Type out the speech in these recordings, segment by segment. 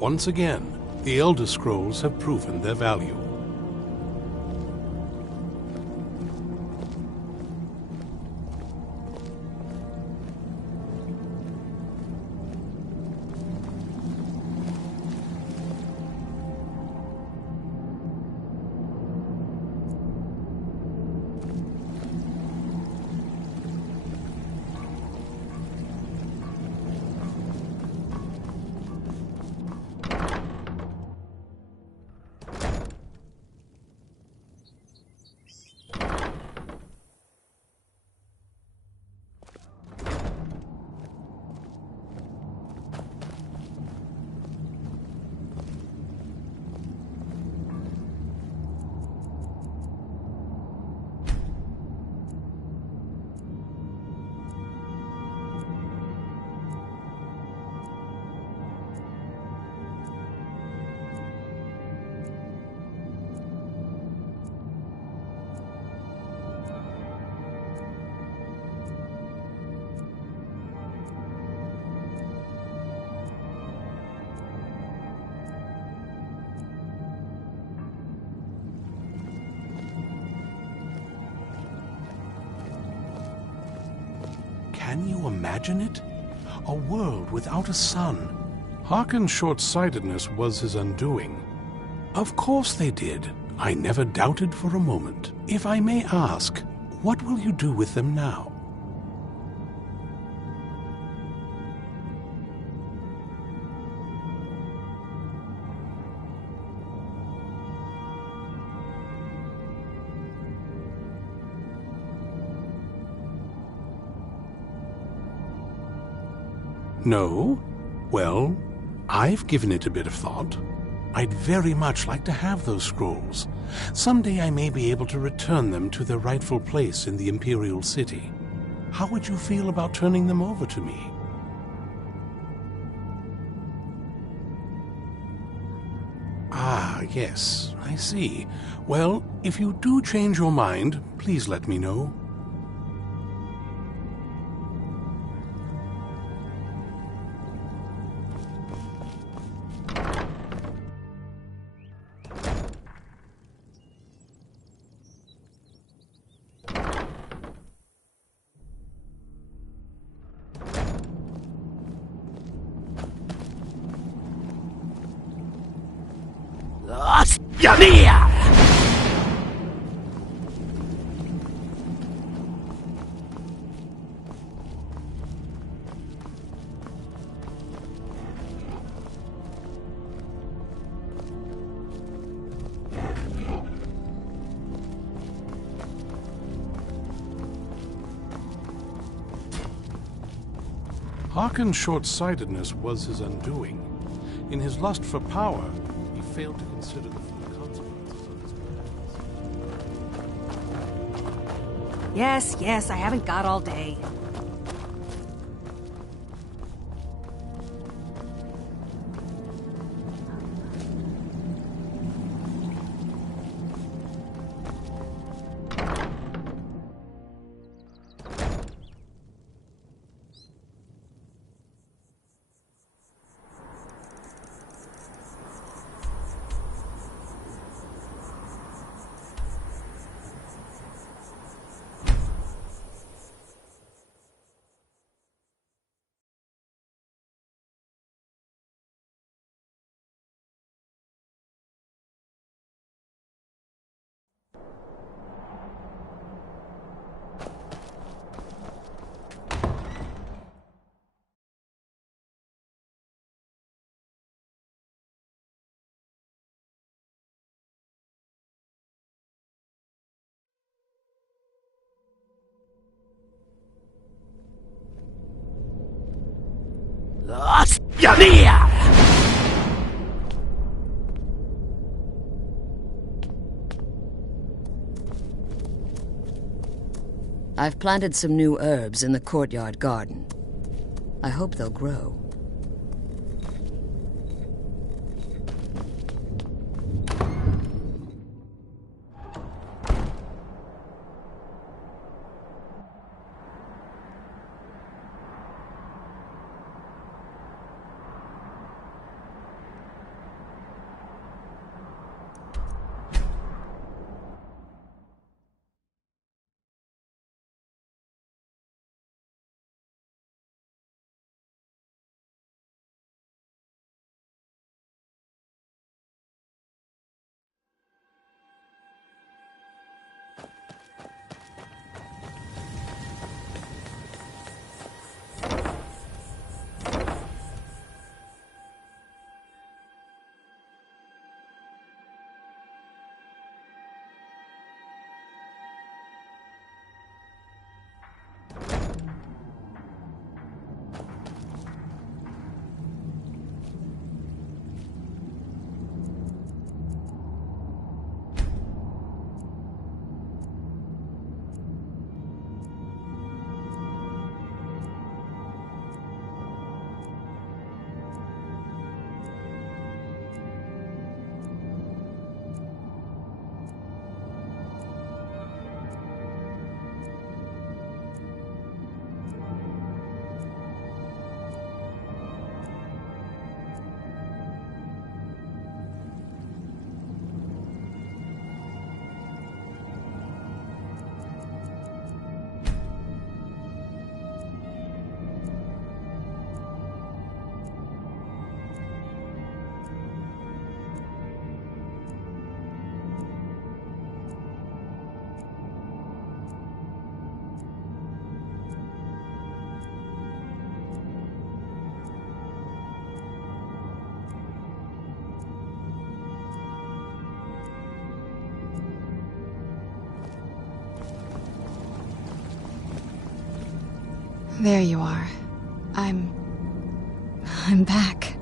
Once again, the Elder Scrolls have proven their value. Can you imagine it? A world without a sun. Harkon's short-sightedness was his undoing. Of course they did. I never doubted for a moment. If I may ask, what will you do with them now? No? Well, I've given it a bit of thought. I'd very much like to have those scrolls. Someday I may be able to return them to their rightful place in the Imperial City. How would you feel about turning them over to me? Ah, yes, I see. Well, if you do change your mind, please let me know. Harkon's short-sightedness was his undoing. In his lust for power, he failed to consider the full consequences of his plans. Yes, I haven't got all day. I've planted some new herbs in the courtyard garden. I hope they'll grow. There you are. I'm back.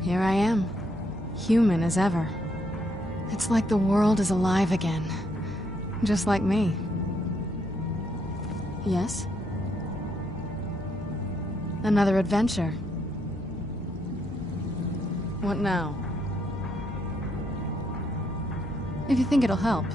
Here I am, human as ever. It's like the world is alive again, just like me. Yes? Another adventure. What now? If you think it'll help.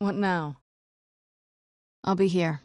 What now? I'll be here.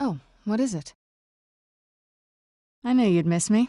Oh, what is it? I knew you'd miss me.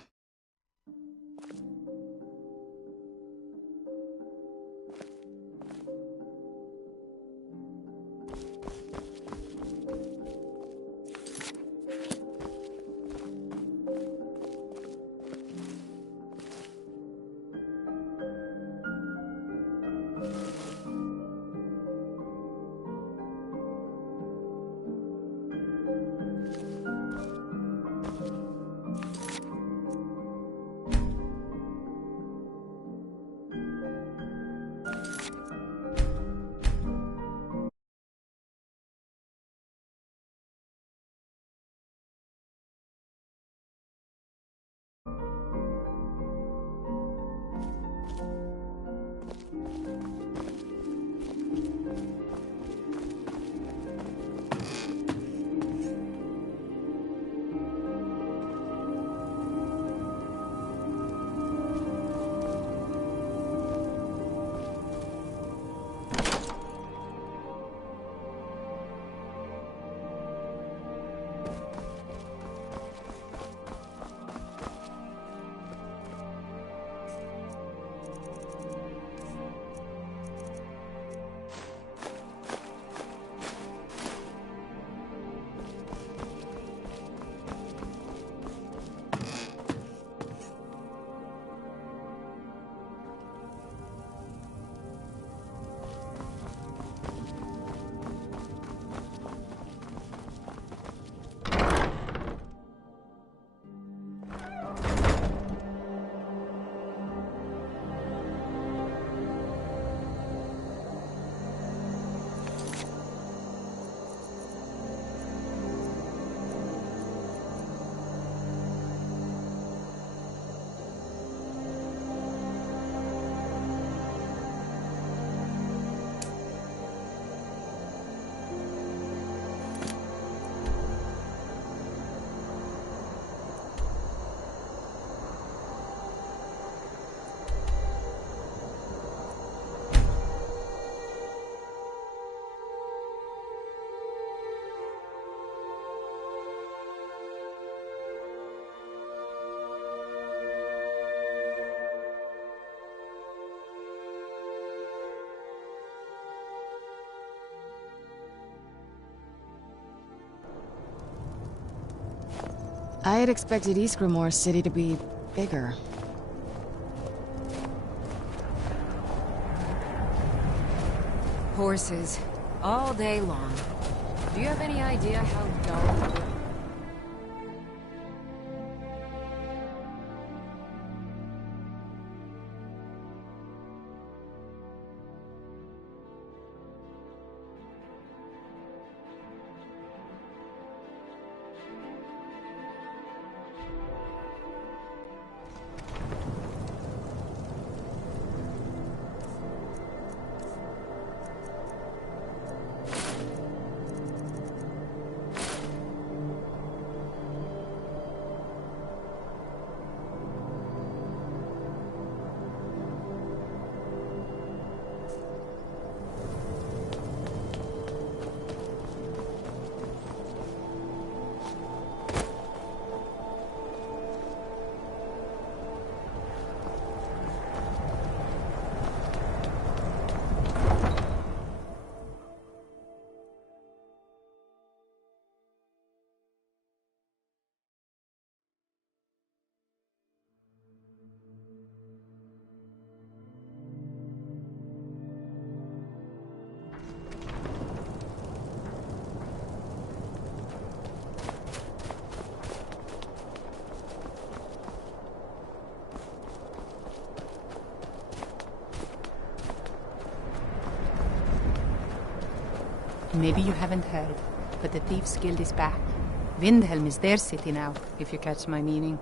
I had expected Ysgrimmar City to be bigger. Horses. All day long. Do you have any idea how dull... Maybe you haven't heard, but the Thieves' Guild is back. Windhelm is their city now, if you catch my meaning.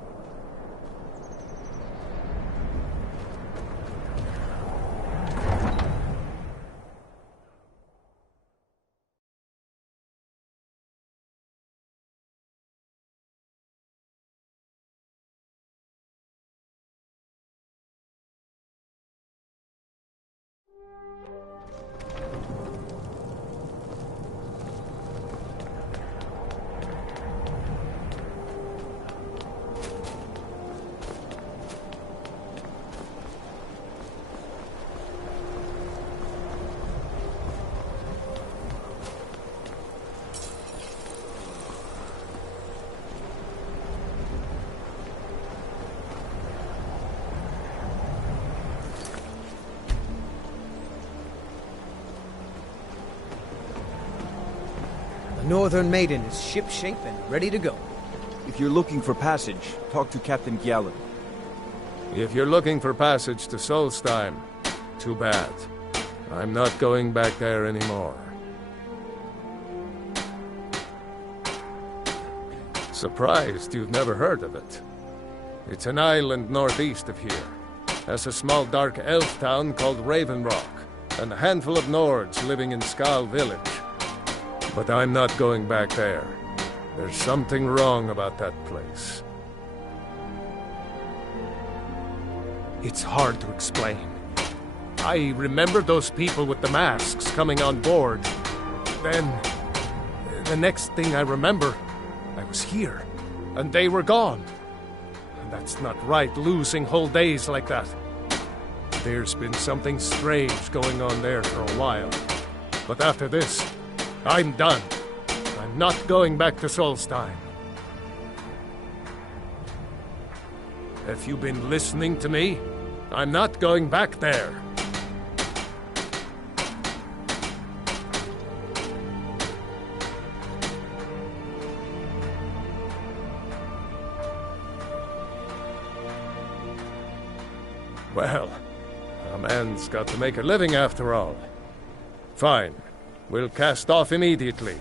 Northern Maiden is shipshape and ready to go. If you're looking for passage, talk to Captain Gjallan. If you're looking for passage to Solstheim, too bad. I'm not going back there anymore. Surprised you've never heard of it. It's an island northeast of here. Has a small dark elf town called Raven Rock, and a handful of Nords living in Skal village. But I'm not going back there. There's something wrong about that place. It's hard to explain. I remember those people with the masks coming on board. Then, the next thing I remember, I was here, and they were gone. And that's not right, losing whole days like that. There's been something strange going on there for a while. But after this, I'm done. I'm not going back to Solstheim. Have you been listening to me? I'm not going back there. Well, a man's got to make a living after all. Fine. We'll cast off immediately.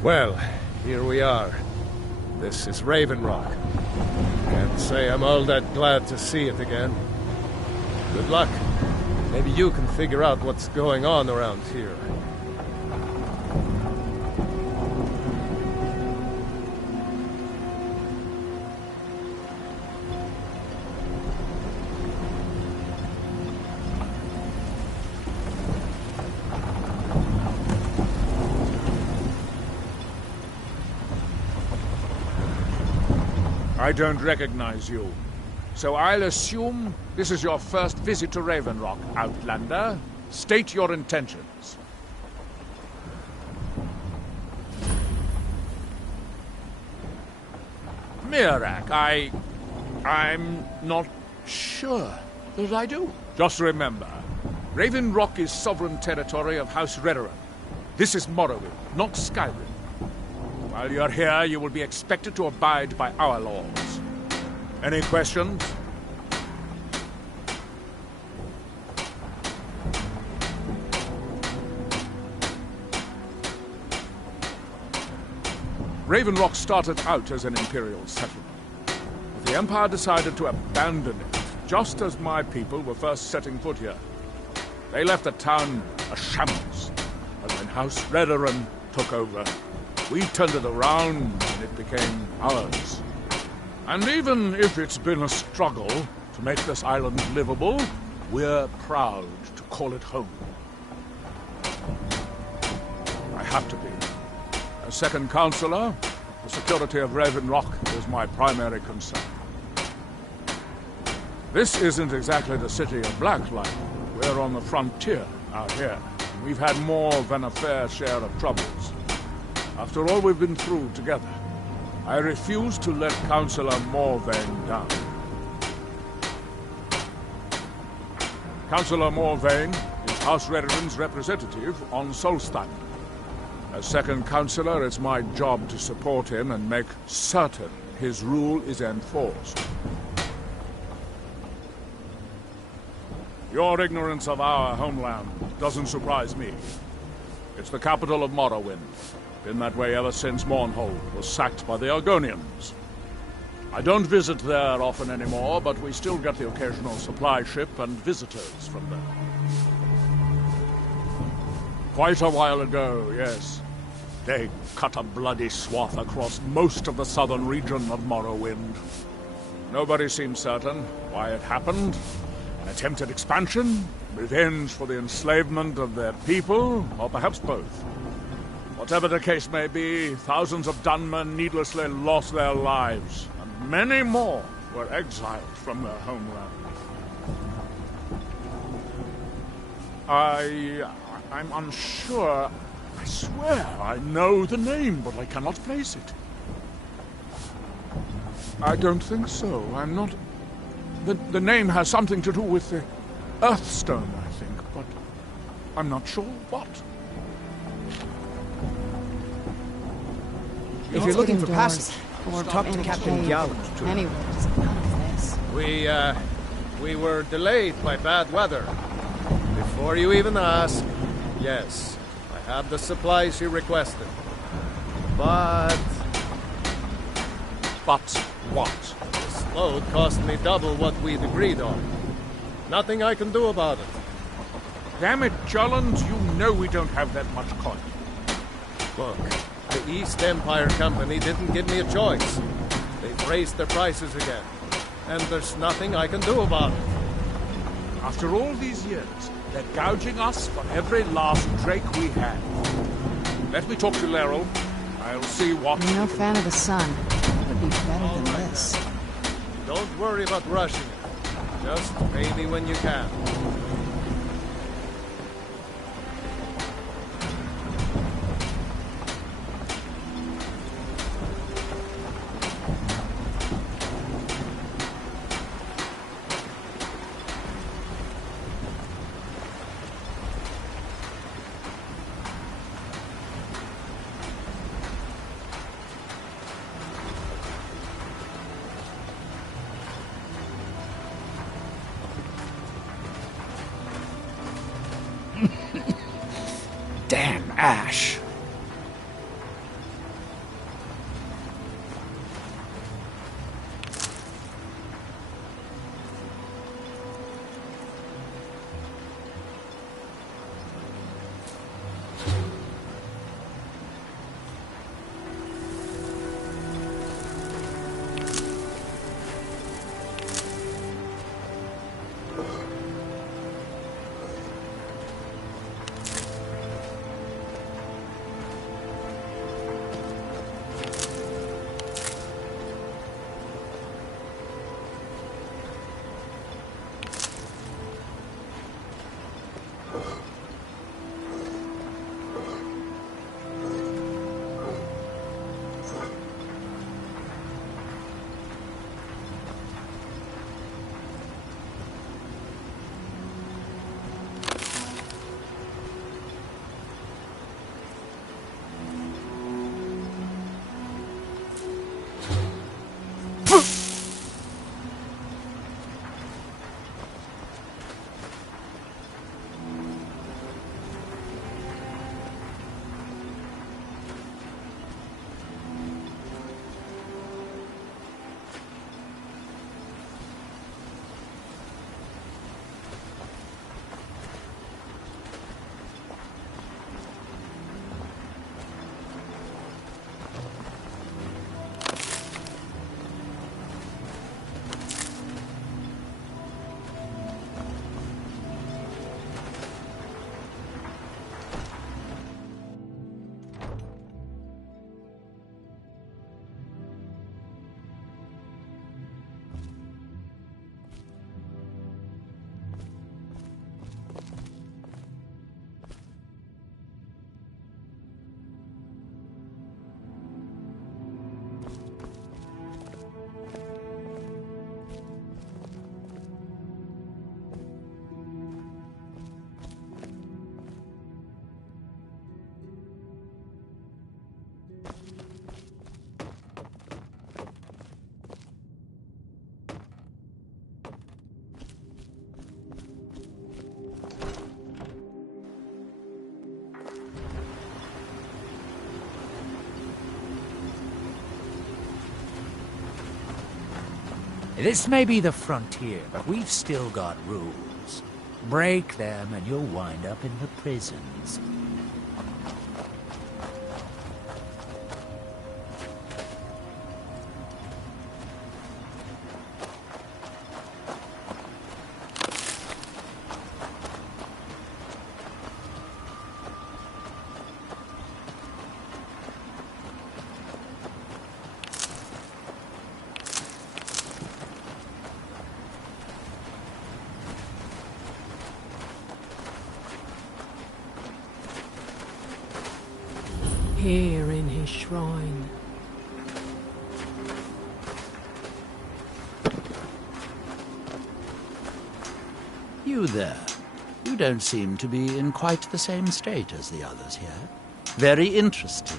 Well, here we are. This is Raven Rock. Can't say I'm all that glad to see it again. Good luck. Maybe you can figure out what's going on around here. I don't recognize you. So I'll assume this is your first visit to Raven Rock, Outlander. State your intentions. Mirak, I'm not sure that I do. Just remember, Raven Rock is sovereign territory of House Redoran. This is Morrowind, not Skyrim. While you're here, you will be expected to abide by our laws. Any questions? Raven Rock started out as an Imperial settlement. But the Empire decided to abandon it, just as my people were first setting foot here. They left the town a shambles, and when House Redoran took over, we turned it around and it became ours. And even if it's been a struggle to make this island livable, we're proud to call it home. I have to be. As second counselor, the security of Raven Rock is my primary concern. This isn't exactly the city of Blacklight. We're on the frontier out here. We've had more than a fair share of troubles. After all we've been through together, I refuse to let Councillor Morvain down. Councillor Morvain is House Redoran's representative on Solstheim. As second Councillor, it's my job to support him and make certain his rule is enforced. Your ignorance of our homeland doesn't surprise me. It's the capital of Morrowind. Been that way ever since Mournhold was sacked by the Argonians. I don't visit there often anymore, but we still get the occasional supply ship and visitors from there. Quite a while ago, yes. They cut a bloody swath across most of the southern region of Morrowind. Nobody seems certain why it happened, An attempted expansion? Revenge for the enslavement of their people? Or perhaps both? Whatever the case may be, thousands of Dunmen needlessly lost their lives, and many more were exiled from their homeland. I'm unsure. I swear I know the name, but I cannot place it. I don't think so. I'm not... The name has something to do with the Earthstone, I think, but I'm not sure what. If you're looking for Doors, passage, or talk in to a Captain cave. Gallant. Anyway, just none of this. We were delayed by bad weather. Before you even ask, yes, I have the supplies you requested. But... But what? this load cost me double what we'd agreed on. Nothing I can do about it. Damn it, Jolland, you know we don't have that much coin. Look, the East Empire Company didn't give me a choice. They've raised their prices again. And there's nothing I can do about it. After all these years, they're gouging us for every last drake we have. Let me talk to Laeral. I'll see what... I'm no fan of the sun. It would be better than this. Don't worry about rushing it. Just pay me when you can. Damn Ash. This may be the frontier, but we've still got rules. Break them and you'll wind up in the prisons. here in his shrine. You there. You don't seem to be in quite the same state as the others here. Very interesting.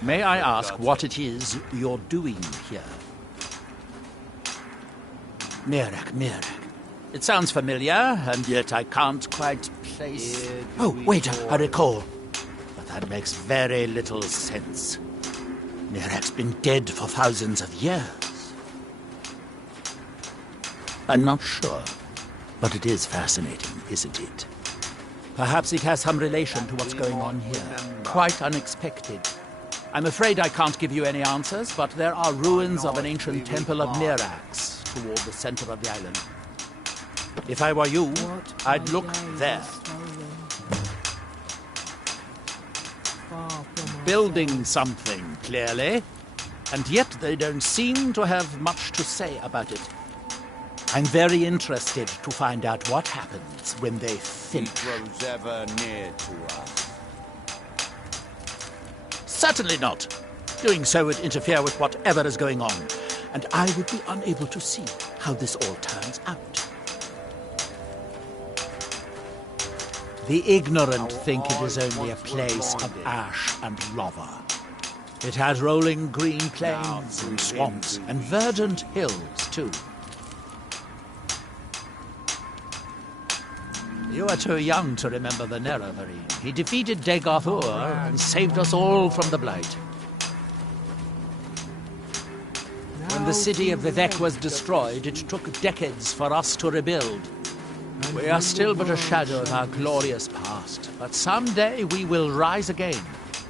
May I ask what it is you're doing here? Mirak. It sounds familiar, and yet I can't quite place... Oh, wait, I recall. But that makes very little sense. Mirak's been dead for thousands of years. I'm not sure, but it is fascinating, isn't it? Perhaps it has some relation to what's going on here. Quite unexpected. I'm afraid I can't give you any answers, but there are ruins of an ancient temple of Mirax toward the center of the island. If I were you, I'd look there. Building something, clearly, and yet they don't seem to have much to say about it. I'm very interested to find out what happens when they finish. He grows ever near to us. Certainly not. Doing so would interfere with whatever is going on, and I would be unable to see how this all turns out. The ignorant think it is only a place of ash and lava. It has rolling green plains and swamps and verdant hills, too. You are too young to remember the Nerevarine. He defeated Degarthur and saved us all from the Blight. When the city of Vivec was destroyed, it took decades for us to rebuild. We are still but a shadow of our glorious past, but someday we will rise again.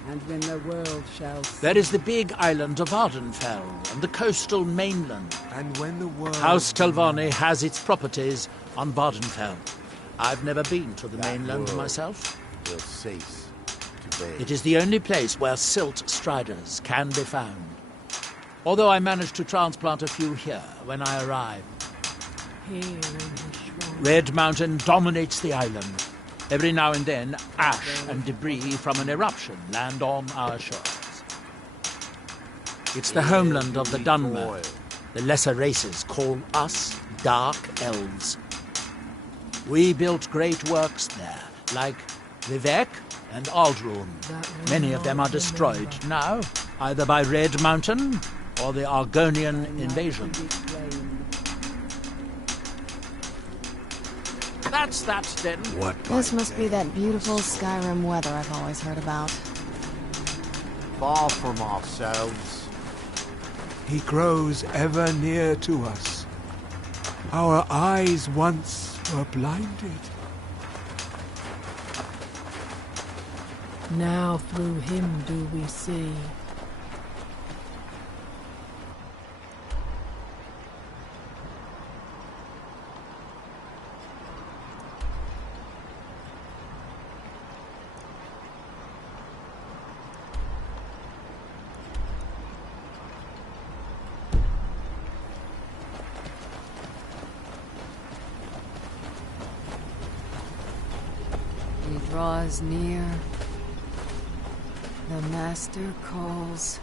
And when the world shall see. There is the big island of Ardenfell and the coastal mainland. And when the world... House Telvanni has its properties on Bardenfell. I've never been to the mainland myself. Will cease to be. It is the only place where silt striders can be found. Although I managed to transplant a few here when I arrived. Here in his shrine. Red Mountain dominates the island. Every now and then, ash and debris from an eruption land on our shores. It's the homeland of the Dunmer. The lesser races call us Dark Elves. We built great works there, like Vivec and Aldrun. Many of them are destroyed now, either by Red Mountain or the Argonian invasion. That's that, then. This must be that beautiful Skyrim weather I've always heard about. Far from ourselves. He grows ever near to us. Our eyes once were blinded. Now through him do we see. Draws near. The master calls.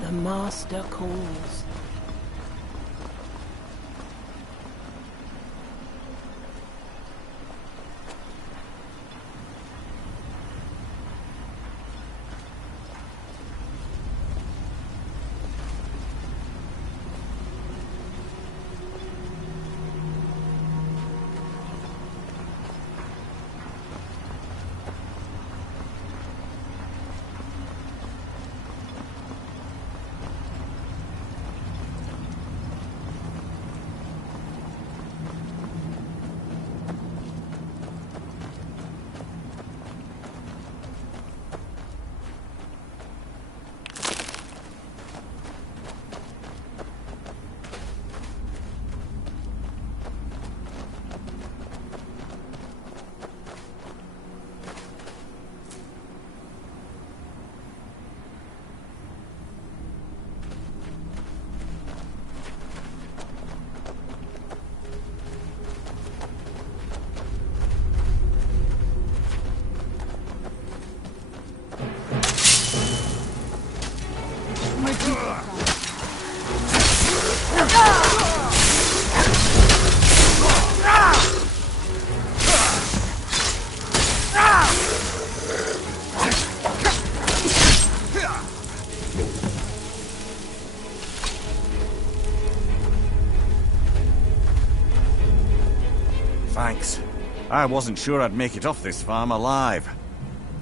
The master calls. I wasn't sure I'd make it off this farm alive.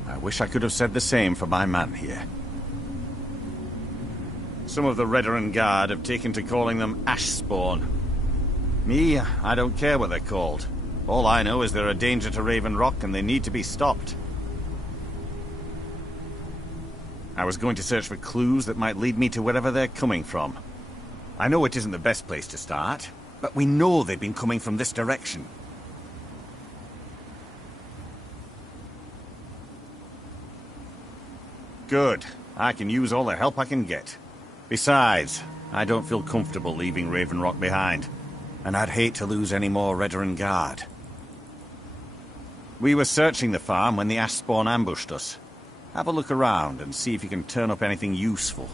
I wish I could have said the same for my man here. Some of the Redoran Guard have taken to calling them Ashspawn. Me, I don't care what they're called. All I know is they're a danger to Raven Rock and they need to be stopped. I was going to search for clues that might lead me to wherever they're coming from. I know it isn't the best place to start, but we know they've been coming from this direction. Good. I can use all the help I can get. Besides, I don't feel comfortable leaving Raven Rock behind, and I'd hate to lose any more Redoran Guard. We were searching the farm when the Ashspawn ambushed us. Have a look around and see if you can turn up anything useful.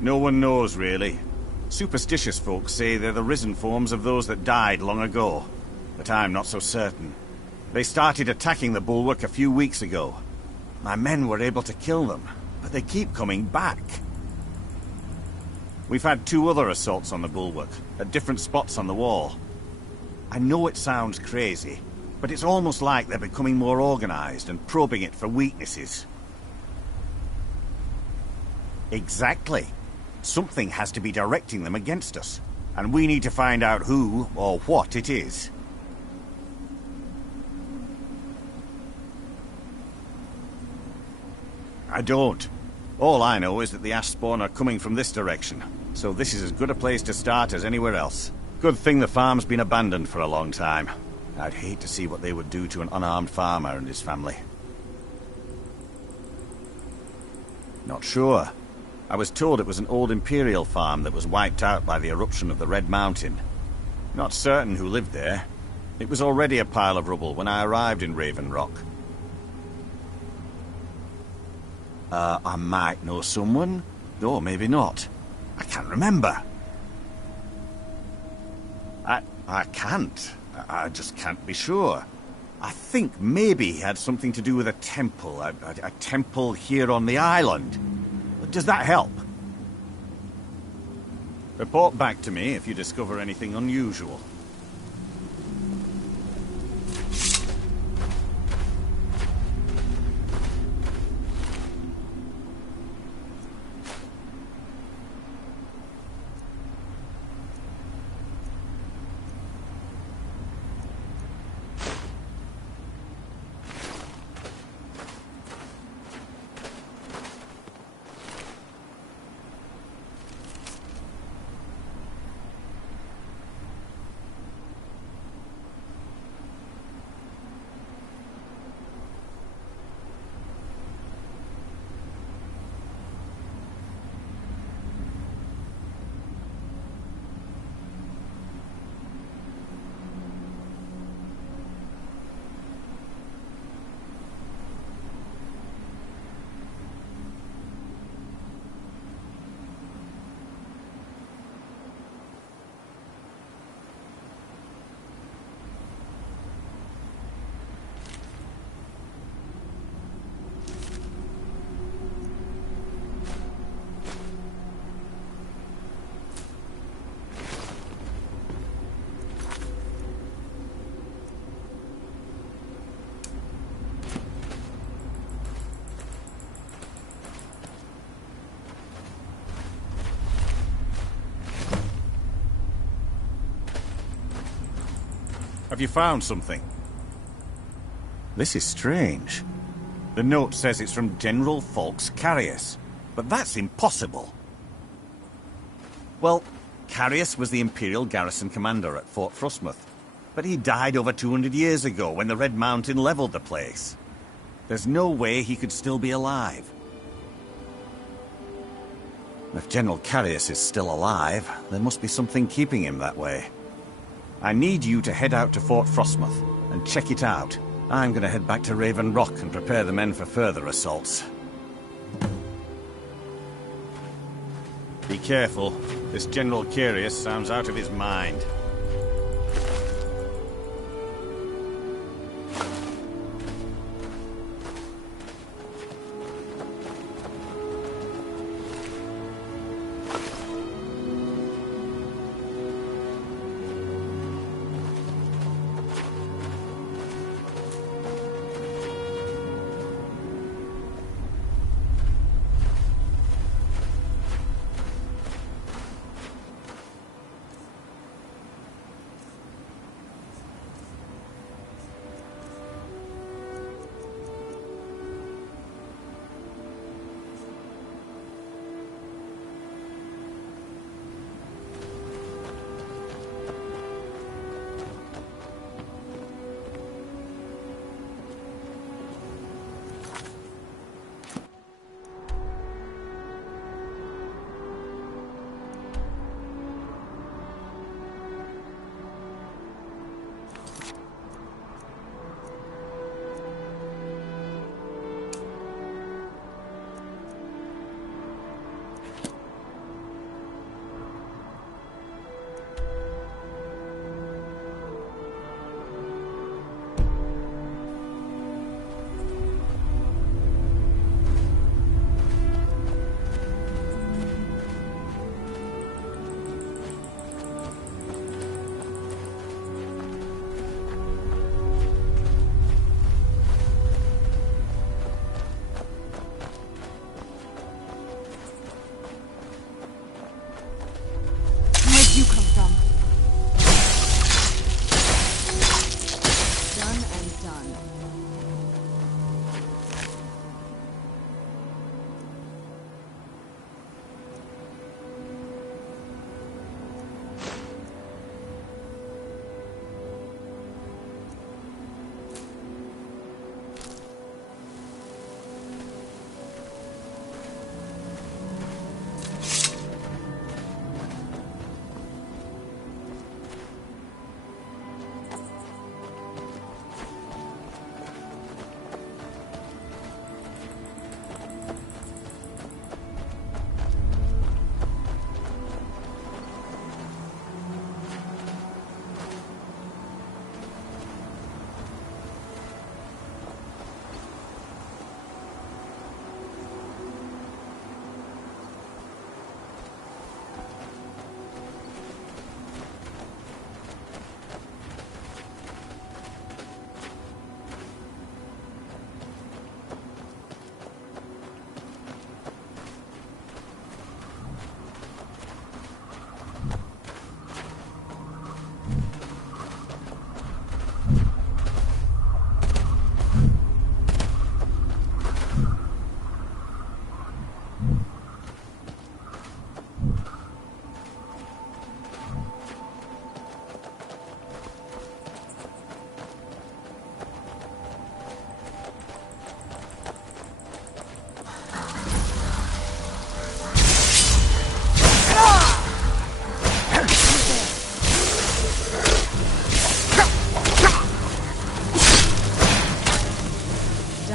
No one knows, really. Superstitious folks say they're the risen forms of those that died long ago, but I'm not so certain. They started attacking the bulwark a few weeks ago. My men were able to kill them, but they keep coming back. We've had 2 other assaults on the bulwark, at different spots on the wall. I know it sounds crazy, but it's almost like they're becoming more organized and probing it for weaknesses. Exactly. Something has to be directing them against us, and we need to find out who or what it is. I don't. All I know is that the Ashspawn are coming from this direction, so this is as good a place to start as anywhere else. Good thing the farm's been abandoned for a long time. I'd hate to see what they would do to an unarmed farmer and his family. Not sure. I was told it was an old Imperial farm that was wiped out by the eruption of the Red Mountain. Not certain who lived there. It was already a pile of rubble when I arrived in Raven Rock. I might know someone, or maybe not. I can't remember. I can't. I just can't be sure. I think maybe he had something to do with a temple. A temple here on the island. Does that help? Report back to me if you discover anything unusual. Have you found something? This is strange. The note says it's from General Falx Carius, but that's impossible. Well, Carius was the Imperial garrison commander at Fort Frostmoth, but he died over 200 years ago when the Red Mountain leveled the place. There's no way he could still be alive. If General Carius is still alive, there must be something keeping him that way. I need you to head out to Fort Frostmoth and check it out. I'm gonna head back to Raven Rock and prepare the men for further assaults. Be careful. This General Carius sounds out of his mind.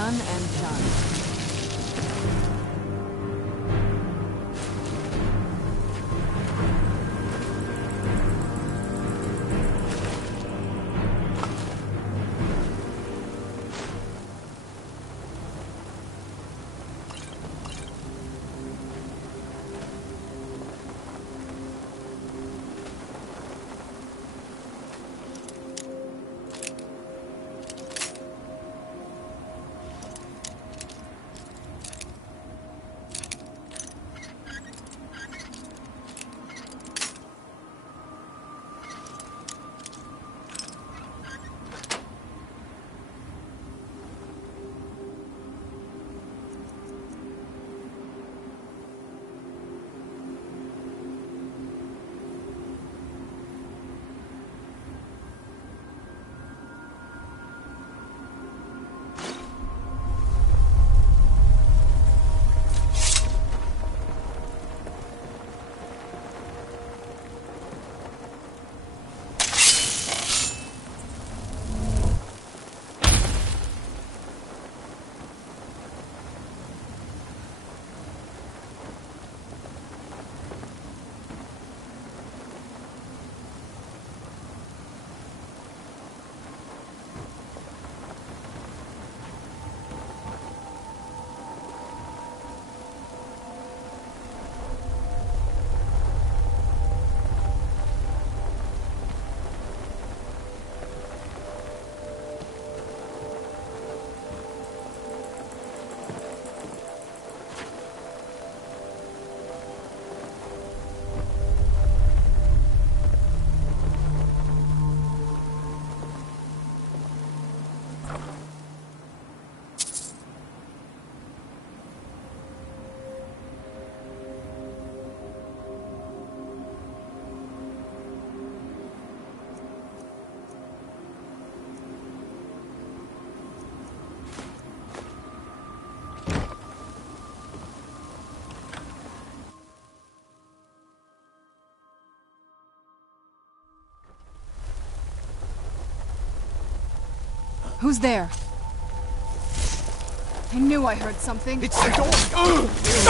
done and done. Who's there? I knew I heard something. It's the door!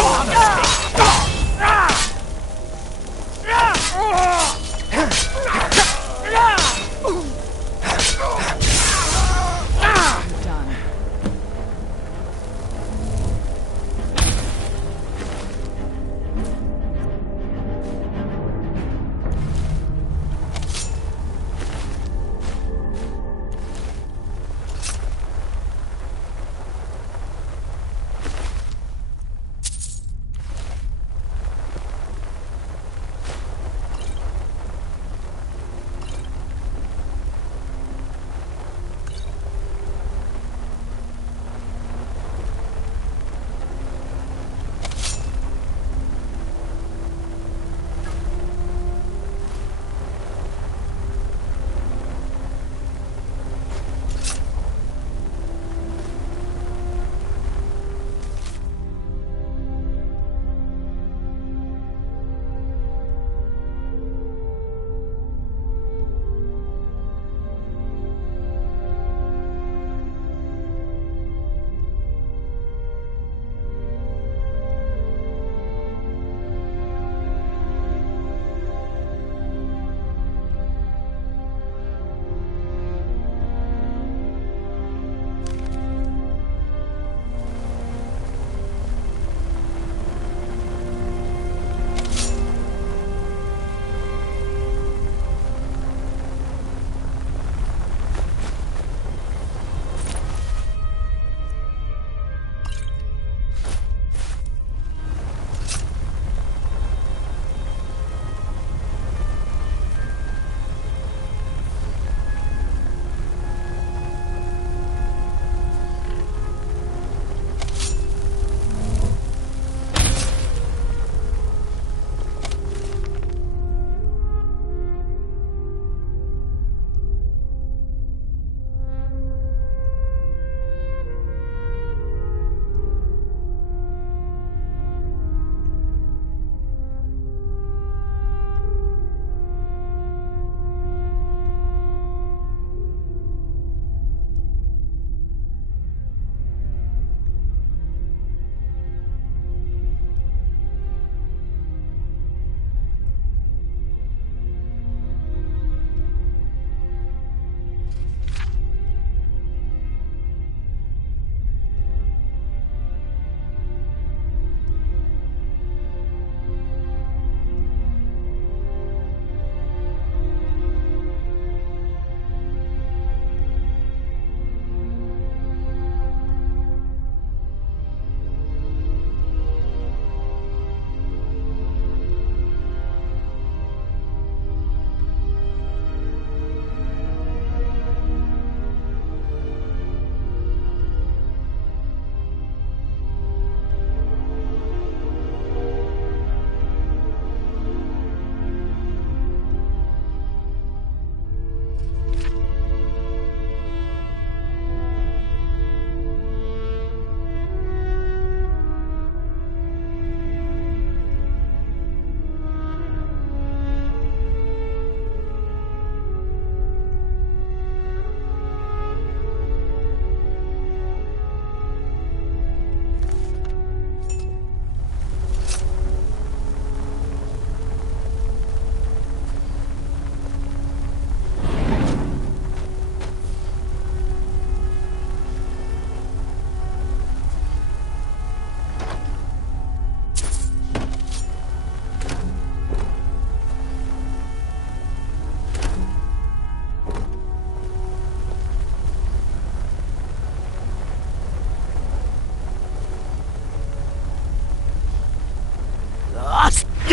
Done.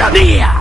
Come here!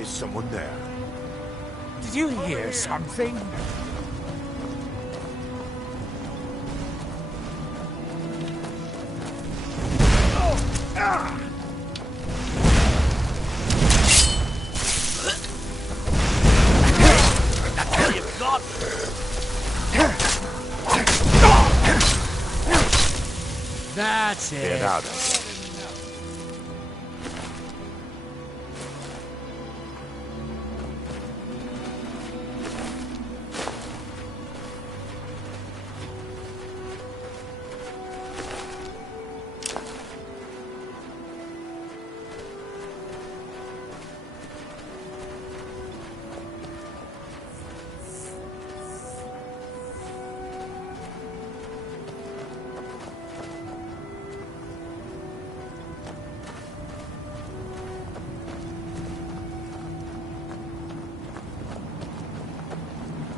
Is someone there? Did you hear something? That's all you've got. That's it. Get out of here.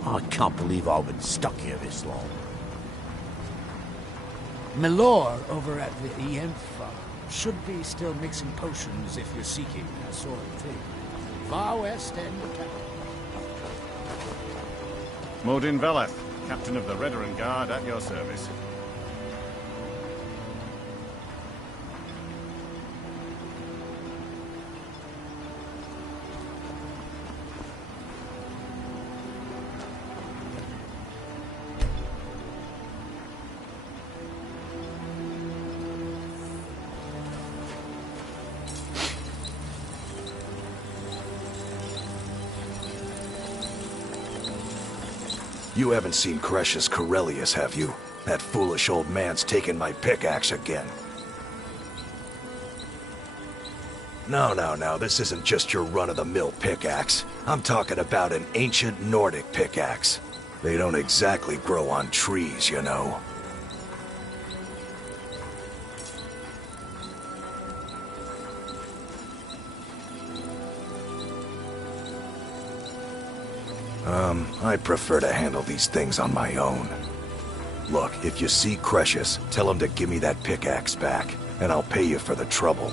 I can't believe I've been stuck here this long. Milor over at the Ienfa should be still mixing potions if you're seeking that sort of thing. Far west end of town. Modin Veleth, captain of the Redoran Guard, at your service. You haven't seen Cresius Corellius, have you? That foolish old man's taken my pickaxe again. No, this isn't just your run-of-the-mill pickaxe. I'm talking about an ancient Nordic pickaxe. They don't exactly grow on trees, you know. I prefer to handle these things on my own. Look, if you see Cretius, tell him to give me that pickaxe back, and I'll pay you for the trouble.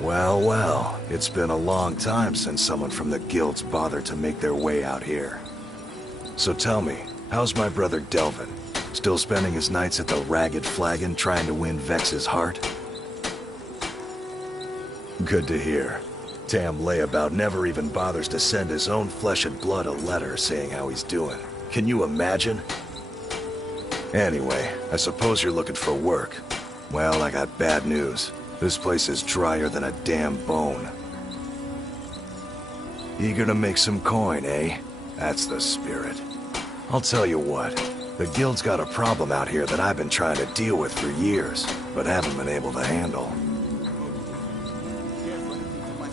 Well, it's been a long time since someone from the guilds bothered to make their way out here. So tell me, how's my brother Delvin? Still spending his nights at the Ragged Flagon trying to win Vex's heart? Good to hear. Tam Layabout never even bothers to send his own flesh and blood a letter saying how he's doing. Can you imagine? Anyway, I suppose you're looking for work. Well, I got bad news. This place is drier than a damn bone. Eager to make some coin, eh? That's the spirit. I'll tell you what. The guild's got a problem out here that I've been trying to deal with for years, but haven't been able to handle.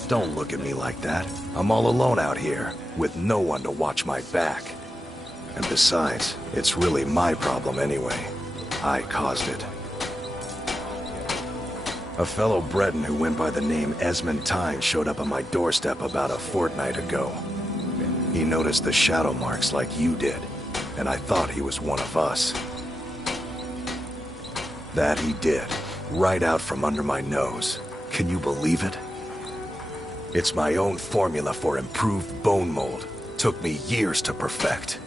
Don't look at me like that. I'm all alone out here, with no one to watch my back. And besides, it's really my problem anyway. I caused it. A fellow Breton who went by the name Esmond Tyne showed up on my doorstep about a fortnight ago. He noticed the shadow marks like you did, and I thought he was one of us. That he did, right out from under my nose. Can you believe it? It's my own formula for improved bone mold. Took me years to perfect.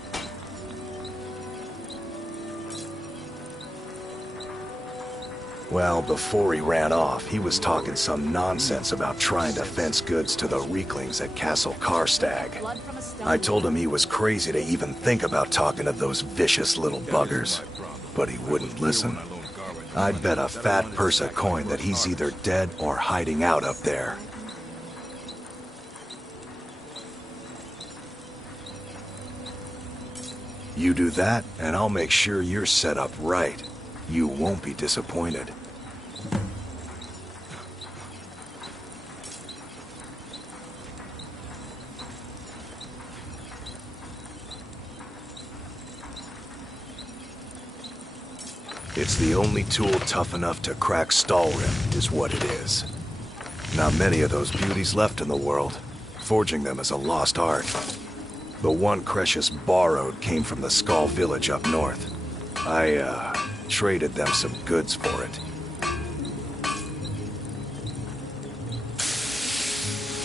Well, before he ran off, he was talking some nonsense about trying to fence goods to the Reeklings at Castle Karstag. I told him he was crazy to even think about talking to those vicious little buggers, but he wouldn't listen. I'd bet a fat purse of coin that he's either dead or hiding out up there. You do that, and I'll make sure you're set up right. You won't be disappointed. It's the only tool tough enough to crack Skyrim, is what it is. Not many of those beauties left in the world. Forging them is a lost art. The one Cretius borrowed came from the Skull village up north. I, traded them some goods for it.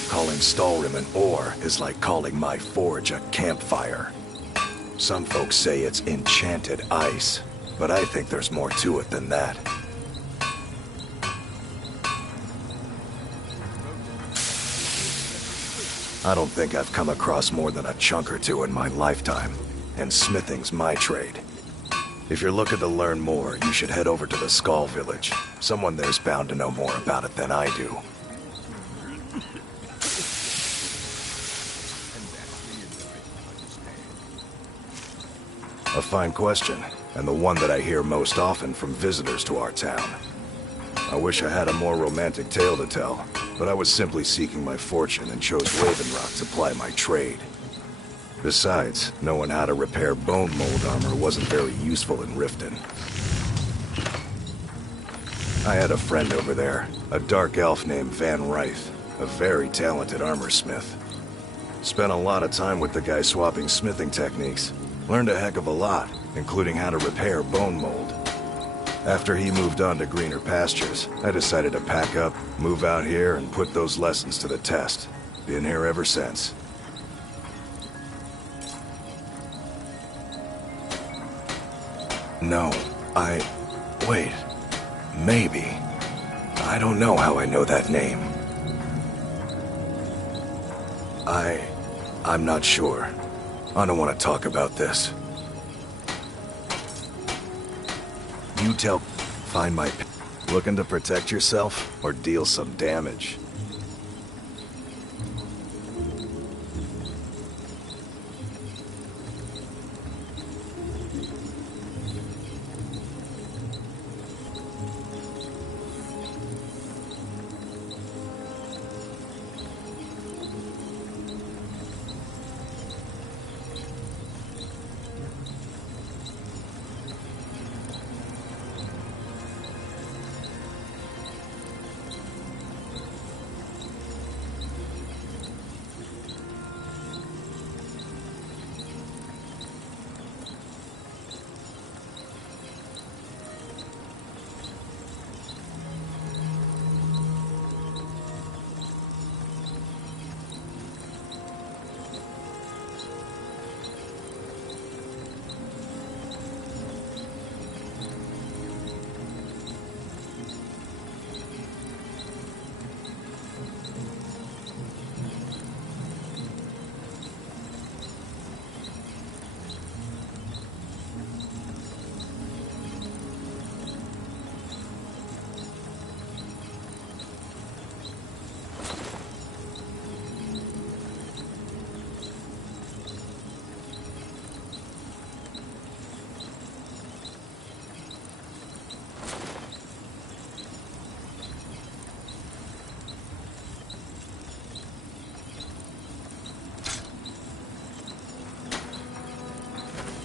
Calling Skyrim an ore is like calling my forge a campfire. Some folks say it's enchanted ice, but I think there's more to it than that. I don't think I've come across more than a chunk or two in my lifetime, and smithing's my trade. If you're looking to learn more, you should head over to the Skull village. Someone there's bound to know more about it than I do. A fine question, and the one that I hear most often from visitors to our town. I wish I had a more romantic tale to tell, but I was simply seeking my fortune and chose Raven Rock to ply my trade. Besides, knowing how to repair bone mold armor wasn't very useful in Riften. I had a friend over there, a dark elf named Van Ryth, a very talented armorsmith. Spent a lot of time with the guy swapping smithing techniques. Learned a heck of a lot, including how to repair bone mold. After he moved on to greener pastures, I decided to pack up, move out here, and put those lessons to the test. Been here ever since. No, wait. Maybe. I don't know how I know that name. I'm not sure. I don't want to talk about this. You find my... Looking to protect yourself, or deal some damage?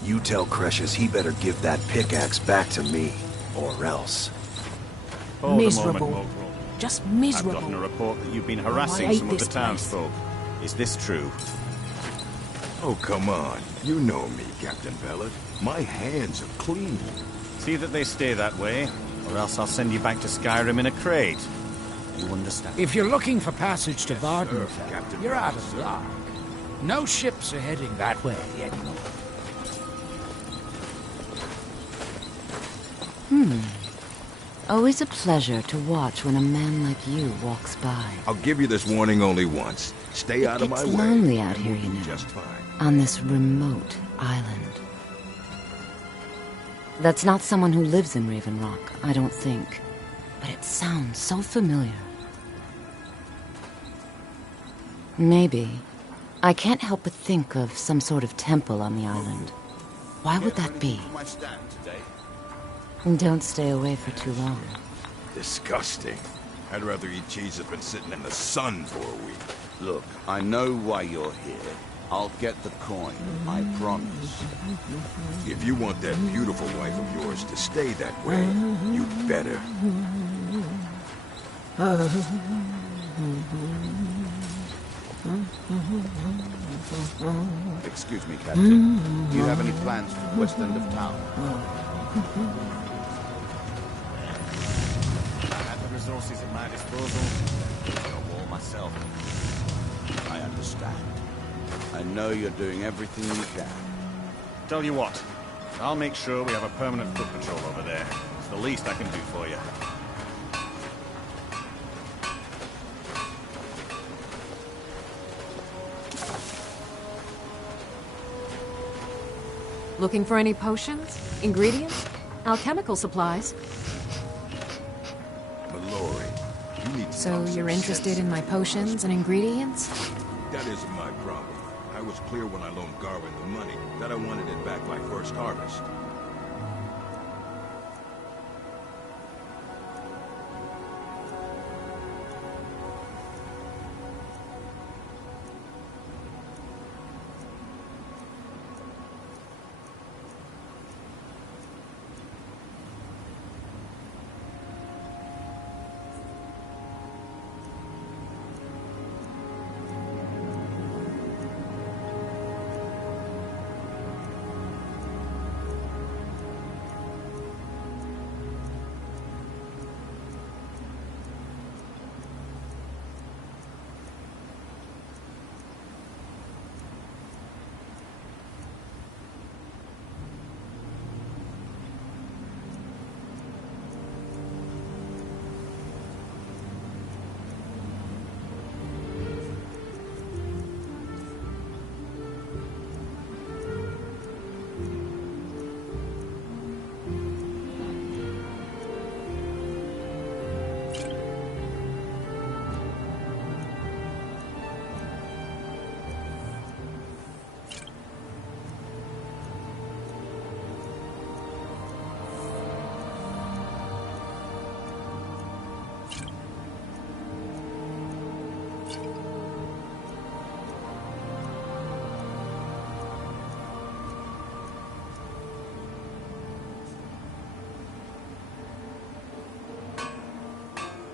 You tell Cretius he better give that pickaxe back to me, or else. Hold Miserable. a moment, Mogrel. Just I've miserable. gotten a report that you've been I harassing hate some of the this place. townsfolk. Is this true? Oh, come on. You know me, Captain Bellet. My hands are clean. See that they stay that way, or else I'll send you back to Skyrim in a crate. You understand? If you're looking for passage to Vardenfell, Captain you're out of Bellet. luck. No ships are heading that way anymore. Always a pleasure to watch when a man like you walks by. I'll give you this warning only once. Stay out of my It's way. lonely out here, you know. Just fine. On this remote island. That's not someone who lives in Raven Rock, I don't think. But it sounds so familiar. Maybe. I can't help but think of some sort of temple on the island. Why would that be? My stand today. Don't stay away for too long. Disgusting. I'd rather eat cheese that's been sitting in the sun for a week. Look, I know why you're here. I'll get the coin, I promise. If you want that beautiful wife of yours to stay that way, you better. Excuse me, Captain. Do you have any plans for the west end of town? If I had the resources at my disposal, I'd build a wall myself. I understand. I know you're doing everything you can. Tell you what, I'll make sure we have a permanent foot patrol over there. It's the least I can do for you. Looking for any potions? Ingredients? Alchemical supplies? Mallory, you need to So talk some you're interested sense in my into potions and ingredients? That isn't my problem. I was clear when I loaned Garvin the money that I wanted it back by first harvest.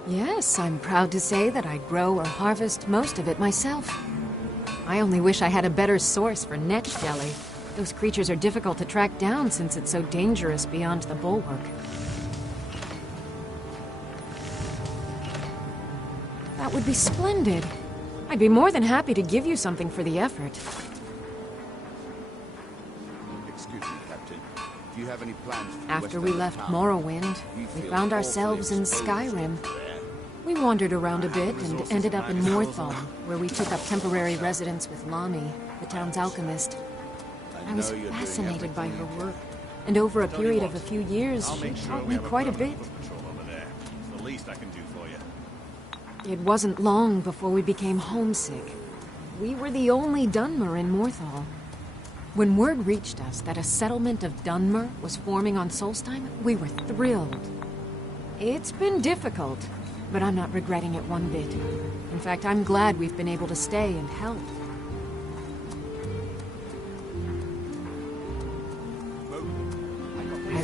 Yes, I'm proud to say that I grow or harvest most of it myself. I only wish I had a better source for netch jelly. Those creatures are difficult to track down since it's so dangerous beyond the bulwark. That would be splendid. I'd be more than happy to give you something for the effort. Excuse me, Captain. Do you have any plans for the After west we end of left town? Morrowind, You we feel found awfully ourselves in exposed Skyrim. there. We wandered around a bit and ended up in Morthal, where we took up temporary residence with Lami, the town's alchemist. I was know you're doing fascinated by her everything you work, and over a Tell you period what, of a few years, I'll she make sure taught we me have a quite a permanent bit. foot patrol over there. It's the least I can do for you. It wasn't long before we became homesick. We were the only Dunmer in Morthal. When word reached us that a settlement of Dunmer was forming on Solstheim, we were thrilled. It's been difficult, but I'm not regretting it one bit. In fact, I'm glad we've been able to stay and help.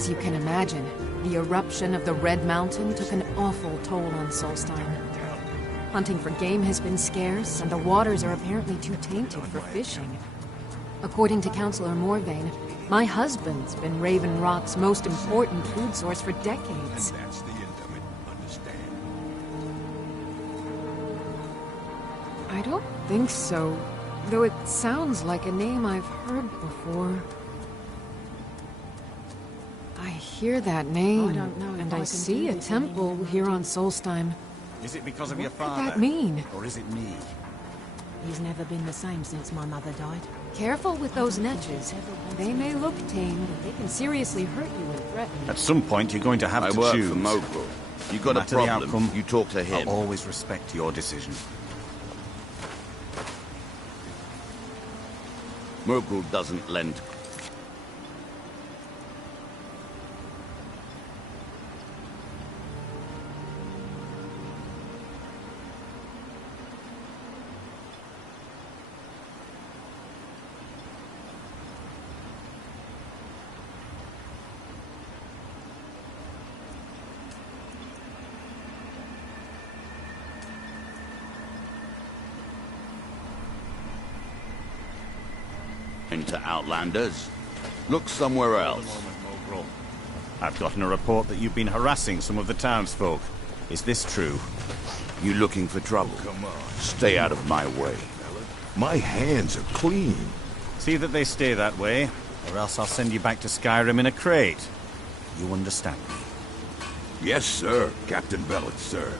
As you can imagine, the eruption of the Red Mountain took an awful toll on Solstheim. Hunting for game has been scarce, and the waters are apparently too tainted for fishing. According to Councillor Morvain, my husband's been Raven Rock's most important food source for decades. That's the end of it, understand? I don't think so, though it sounds like a name I've heard before. I hear that name, I don't know if and I I can see do a this temple anymore. here on Solstheim. Is it because of your What could father? that mean? Or is it me? He's never been the same since my mother died. Careful with those netches. They may look tame, but they can seriously hurt you when threatened. At some point, you're going to have I to work choose. for Mogul. You got No a matter the problem, outcome, you talk to him. I'll always respect your decision. Mogul doesn't lend. Into Outlanders. Look somewhere else. I've gotten a report that you've been harassing some of the townsfolk. Is this true? You looking for trouble? Come on. Stay out of my way. My hands are clean. See that they stay that way, or else I'll send you back to Skyrim in a crate. You understand me? Yes, sir. Captain Bellet, sir.